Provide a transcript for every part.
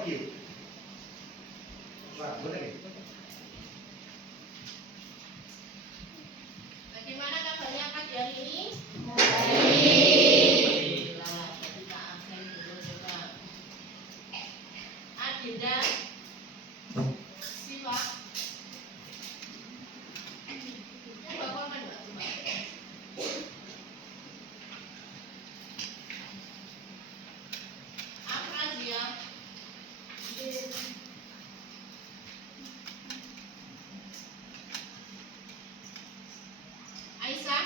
iki. Wah, boleh. Bagaimana kabarnya pagi hari ini? Alhamdulillah, kita absen dulu coba. Adinda Siwa. Coba komen Mbak, coba. Afrazia. Aisyah.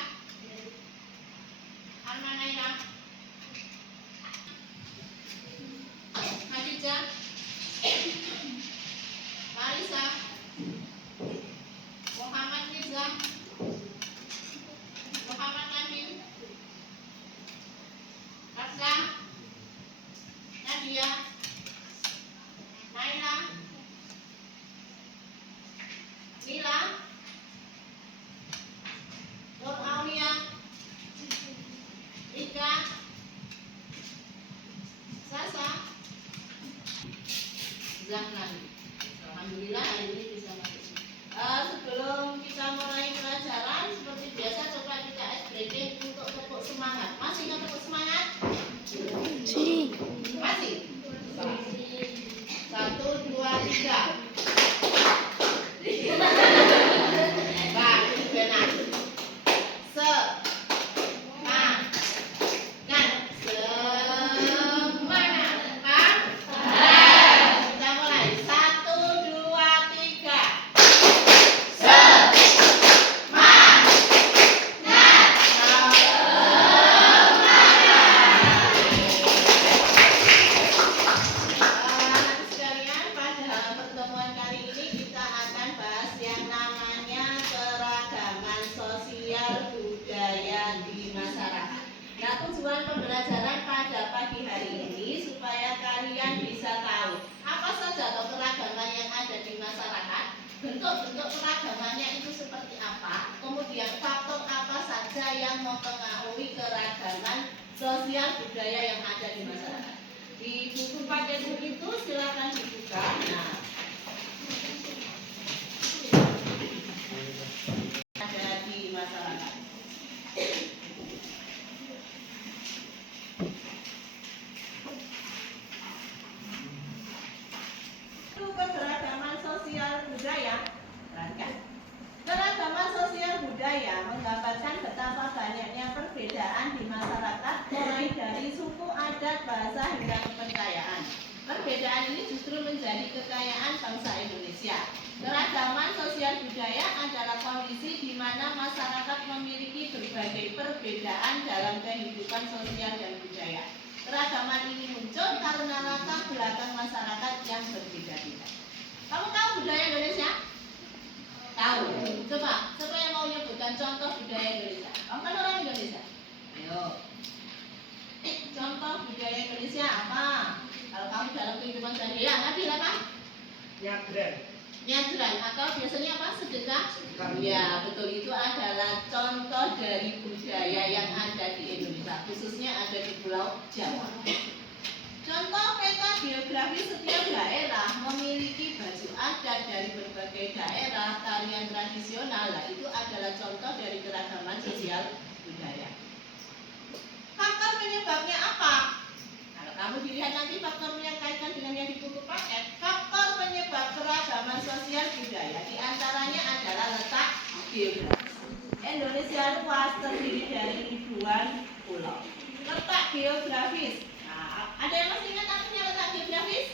Armanaira. Khadijah. Marisa. Muhammad Mirza. Muhammad Nabil. Rafsa. Nadia. Naila. Mila. Nur Aulia. Ika. Sasa. Zahran. Alhamdulillah hari ini bisa masuk. Sebelum kita mulai pelajaran, seperti biasa coba kita ice breaking untuk tepuk semangat. Masih ingat tepuk semangat? Masih? 1, 2, 3. Bagus benar. Tujuan pembelajaran pada pagi hari ini supaya kalian bisa tahu apa saja keragaman yang ada di masyarakat, bentuk-bentuk keragamannya itu seperti apa, kemudian faktor apa saja yang mempengaruhi keragaman sosial budaya yang ada di masyarakat. Di buku paket itu silakan dibuka. Nah, ada di masyarakat. Keragaman sosial budaya. Perhatikan. Keragaman sosial budaya menggambarkan betapa banyaknya perbedaan di masyarakat, mulai dari suku, adat, bahasa hingga kepercayaan. Perbedaan ini justru menjadi kekayaan bangsa Indonesia. Keragaman sosial budaya adalah kondisi di mana masyarakat memiliki berbagai perbedaan dalam kehidupan sosial dan budaya. Keragaman ini muncul karena latar belakang masyarakat yang berbeda-beda. Kamu tahu budaya Indonesia? Tahu. Coba, siapa yang mau menyebutkan contoh budaya Indonesia? Kamu kan orang Indonesia. Ayo. Contoh budaya Indonesia apa? Kalau kamu dalam kehidupan sehari-hari, ngerti apa? Nyadran atau biasanya apa? Sedekah? Ya, betul, itu adalah contoh dari budaya yang ada di Indonesia, khususnya ada di Pulau Jawa. Contoh peta geografi setiap daerah memiliki baju adat dari berbagai daerah, tarian tradisional, nah itu adalah contoh dari keragaman sosial budaya. Faktor penyebabnya apa? Kalau kamu dilihat nanti faktor yang kaitan dengan yang di buku paket, faktor penyebab keragaman sosial budaya diantaranya adalah letak geografis. Indonesia luas, terdiri dari ribuan pulau. Letak geografis. Nah, ada yang masih ingat artinya letak geografis?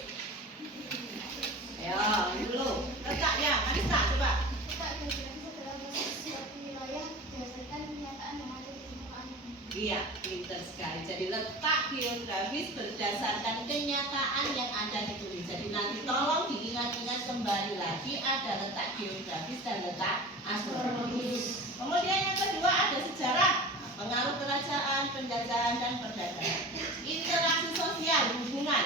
Ayo, dulu. Letaknya, Anissa, coba. Letak geografis adalah suatu wilayah berdasarkan kenyataan yang ada di lingkungan. Iya, pintar sekali. Jadi letak geografis berdasarkan kenyataan yang ada di bumi. Jadi nanti tolong diingat-ingat kembali lagi ada letak geografis dan letak astrologis. Kemudian yang kedua ada sejarah, pengaruh kerajaan, penjajahan dan perdagangan. Interaksi sosial, hubungan.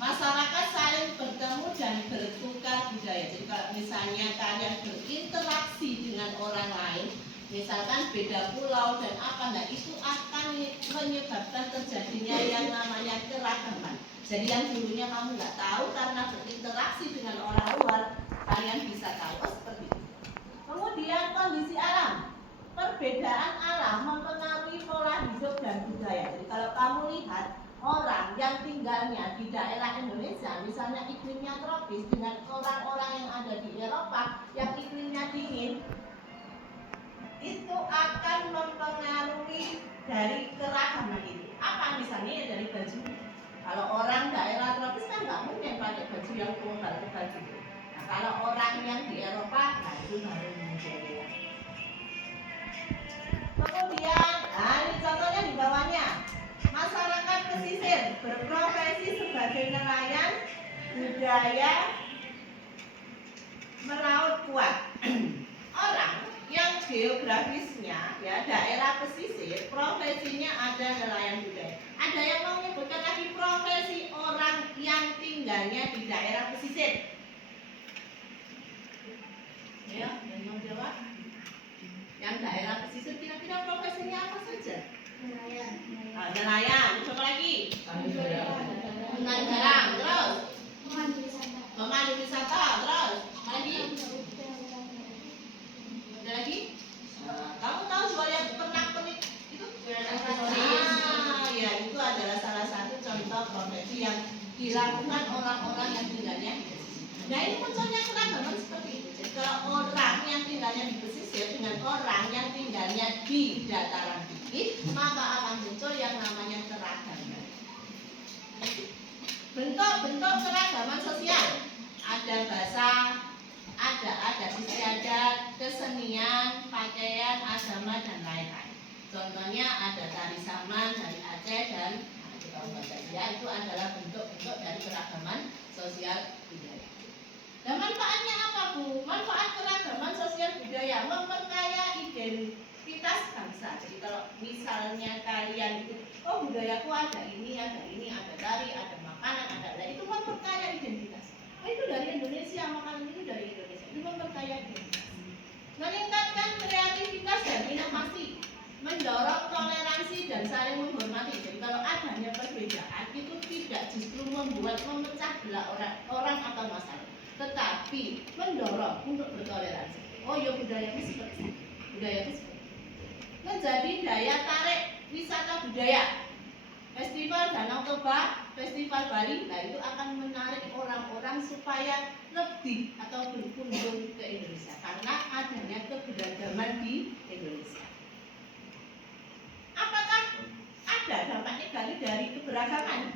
Masyarakat saling bertemu dan bertukar budaya. Jadi kalau misalnya kalian berinteraksi dengan orang lain, misalkan beda pulau dan apa, nah itu akan menyebabkan terjadinya yang namanya keragaman. Jadi yang dulunya kamu nggak tahu berinteraksi dengan orang luar, kalian bisa tahu seperti itu. Kemudian kondisi alam. Perbedaan alam mempengaruhi pola hidup dan budaya. Jadi kalau kamu lihat orang yang tinggalnya di daerah Indonesia, misalnya iklimnya tropis, dengan orang-orang yang ada di Eropa yang iklimnya dingin, itu akan mempengaruhi dari keragaman itu. Apa misalnya ya dari baju. Kalau orang daerah tropis kan nggak mungkin pakai baju yang tebal-tebal gitu. Nah, kalau orang yang di Eropa, nah itu baru budaya. Kemudian, nah ini contohnya di bawahnya. Masyarakat pesisir berprofesi sebagai nelayan, budaya melaut kuat. Orang yang geografisnya ya daerah pesisir, profesinya ada nelayan budaya. Ada yang mau menyebutkan lagi profesi orang yang tinggalnya di daerah pesisir. Ya, yang mau jawab? Yang daerah pesisir kira-kira profesinya apa saja? Nelayan. Coba lagi. Penanggaran garam. Terus pemandu wisata. Terus lagi. Ada lagi? Kamu tahu juga yang pernak-pernik itu? Ya itu adalah salah satu contoh profesi yang dilakukan orang-orang yang tinggalnya di pesisir. Nah ini munculnya keragaman seperti itu. Jadi kalau orang yang tinggalnya di pesisir dengan orang yang tinggalnya di dataran tinggi, maka akan muncul yang namanya keragaman. Bentuk-bentuk keragaman sosial. Ada bahasa, ada adat istiadat, kesenian, pakaian, agama dan lain-lain. Contohnya ada tari saman dari Aceh dan itu adalah bentuk-bentuk dari keragaman sosial budaya. Dan manfaatnya apa Bu? Manfaat keragaman sosial budaya memperkaya identitas bangsa. Jadi kalau misalnya kalian itu, oh budayaku ada ini, ada tari, ada makanan, ada itu memperkaya identitas. Oh itu dari Indonesia, makanan itu dari Indonesia. Itu memperkaya identitas. Meningkatkan kreativitas dan inovasi. Mendorong toleransi dan saling menghormati. Jadi kalau adanya perbedaan itu tidak justru memecah belah orang atau masalah, tetapi mendorong untuk bertoleransi. Oh ya budayaku seperti ini, budayaku seperti ini. Menjadi daya tarik wisata budaya. Festival Danau Toba, Festival Bali, nah itu akan menarik orang-orang supaya lebih atau berkunjung ke Indonesia karena adanya keberagaman di Indonesia. Apakah ada dampak negatif dari keberagaman?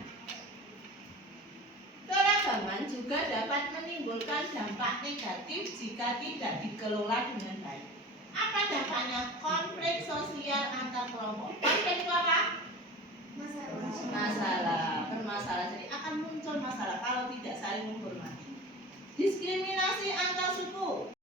Keragaman juga dapat menimbulkan dampak negatif jika tidak dikelola dengan baik. Apa dampaknya? Konflik sosial antar kelompok. Konflik itu apa? Masalah, permasalahan. Jadi akan muncul masalah kalau tidak saling menghormati. Diskriminasi antar suku.